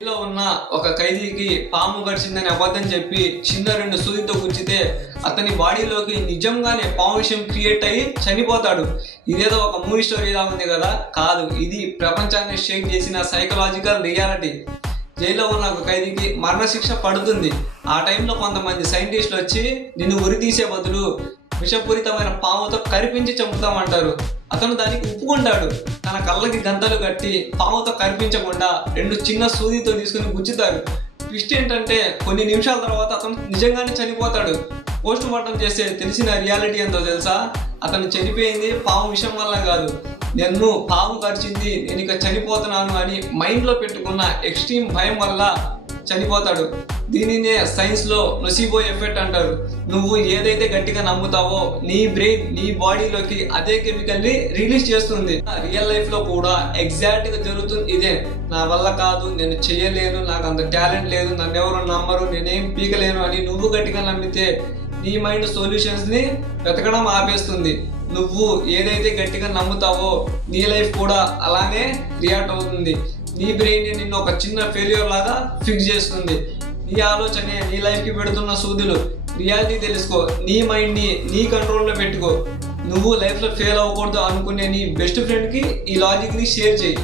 లో ఉన్న ఒక ఖైదీకి పాము గడిచిందని అబద్ధం చెప్పి చిన్న 2 సూదితో గుచ్చితే అతని బాడీలోకి నిజంగానే పాము విషయం క్రియేట్ అయ్యి చనిపోతాడు. ఇదేదో ఒక మూవీ స్టోరీ లా ఉంది కదా, కాదు, ఇది ప్రపంచాన్ని షేక్ చేసిన సైకలాజికల్ రియాలిటీ. జైల్లో ఉన్న ఒక ఖైదీకి మరణశిక్ష పడుతుంది. ఆ టైంలో కొంతమంది సైంటిస్టులు వచ్చి నిన్ను ఉరి తీసే బదులు విషపూరితమైన పాముతో కరిపించి చంపుతామంటారు. అతను దానికి ఒప్పుకుంటాడు. తన కళ్ళకి గంతలు కట్టి పాముతో కరిపించకుండా 2 చిన్న సూదితో తీసుకుని గుచ్చుతారు. ట్విస్ట్ ఏంటంటే కొన్ని నిమిషాల తర్వాత అతను నిజంగానే చనిపోతాడు. పోస్ట్ మార్టం చేస్తే తెలిసిన రియాలిటీ ఎంతో తెలుసా? అతను చనిపోయింది పాము విషం వల్ల కాదు, నన్ను పాము కరిచింది, నేను ఇక చనిపోతున్నాను అని మైండ్లో పెట్టుకున్న ఎక్స్ట్రీమ్ భయం వల్ల చనిపోతాడు. దీనినే సైన్స్లో నొసిబో ఎఫెక్ట్ అంటారు. నువ్వు ఏదైతే గట్టిగా నమ్ముతావో నీ బ్రెయిన్ నీ బాడీలోకి అదే కెమికల్ని రిలీజ్ చేస్తుంది. రియల్ లైఫ్లో కూడా ఎగ్జాక్ట్గా జరుగుతుంది ఇదే. నా వల్ల కాదు, నేను చేయలేను, నాకు అంత టాలెంట్ లేదు, నన్ను ఎవరు నమ్మరు, నేనేం పీకలేను అని నువ్వు గట్టిగా నమ్మితే నీ మైండ్ సొల్యూషన్స్ని వెతకడం ఆపేస్తుంది. నువ్వు ఏదైతే గట్టిగా నమ్ముతావో నీ లైఫ్ కూడా అలానే రియాక్ట్ అవుతుంది. నీ బ్రెయిన్ నిన్ను ఒక చిన్న ఫెయిల్యూర్ లాగా ఫిక్స్ చేస్తుంది. నీ ఆలోచనే నీ లైఫ్కి పెడుతున్న సూదులు. రియాలిటీ తెలుసుకో, నీ మైండ్ని నీ కంట్రోల్లో పెట్టుకో. నువ్వు లైఫ్లో ఫెయిల్ అవ్వకూడదు అనుకునే నీ బెస్ట్ ఫ్రెండ్కి ఈ లాజిక్ని షేర్ చేయి.